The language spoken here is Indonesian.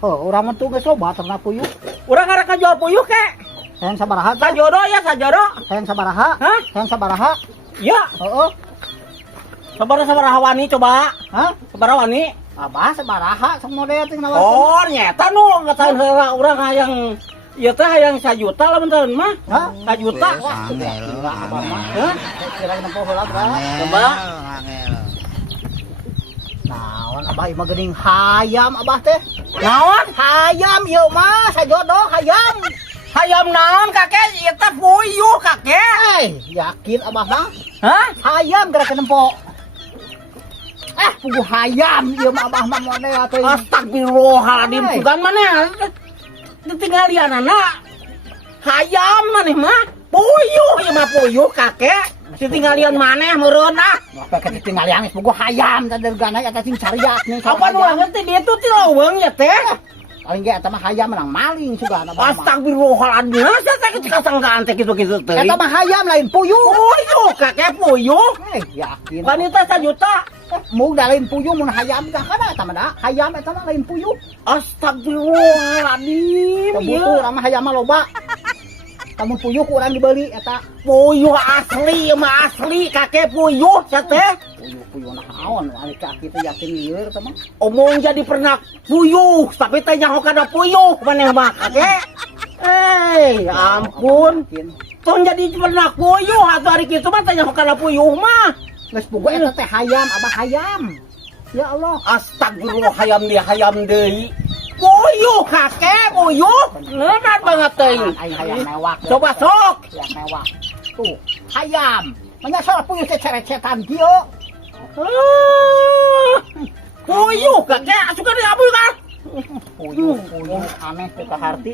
Oh, urang mah tuh geus loba ternak puyuh. Urang ngarek jual puyuh ke? Hayang sabaraha? Sajodo ya sajodo. Hayang sabaraha? Hah? Hayang sabaraha? Ya, Heeh. sabaraha wani coba. Hah? Sabaraha wani. Abah sabaraha sok model teh nawarkeun. Oh, nyeta nu ngatahan heula urang hayang ieu teh hayang 1 juta lamun taheun mah. Hah? 1 juta. Wah, kira abah mah. Hah? Kira nempo heula berapa? Coba. Naon abah ieu mah geuning hayam abah teh. Naon? Hayam ieu mah sajodoh hayam. Hayam naon kakek? Ieu teh puyuh kakek. Yakin abah mah? Hah? Hayam gerak nempo. Puguh hayam ieu mah abah mah model atuh. Astagfirullahaladzim, sugan mana? Ditinggalianana hayam maneh mah puyuh, ieu mah puyuh kakek. Ditinggalian maneh meureun ah. Apa ketinggalan geus puguh hayam teh dergana eta cing cariak nih. Apa nu ngerti dia tuh ti leuweung ya teh? Paling ge eta mah hayam menang maling sugan abah mah. Astagfirullahaladzim, saya teh kasangkaan teh kitu-kitu teh. Eta mah hayam lain puyuh. Puyuh kakek puyuh. Yakin. Wanita 1 juta. Mun da lain puyuh mun hayam tah kana eta mah da. Hayam eta mah lain puyuh. Astagfirullahaladzim. Kebutuh urang mah hayam mah loba. Kamu puyuh ku urang dibeli eta. Puyuh asli, mah asli kakek puyuh ya teh. Puyuh naon alik kitu yakin lieur eta mah. Omong jadi pernak puyuh, tapi teh nyaho kada puyuh maneh mah kakek. Ampun. Tong jadi pernak puyuh atuh ari kitu mah teh nyaho kada puyuh mah. Geus puguh eta teh hayam, abah hayam. Ya Allah. Astagfirullah hayam deui. Puyuh kakek, puyuh. Leunat banget teuing. Aing hayam mewah. Coba sok. Ya mewah. Tuh, hayam. Menyasar puyuh teh cerecetan kieu. Puyuh kakek, asukan diabuy kan? Puyuh aneh teh kaharti.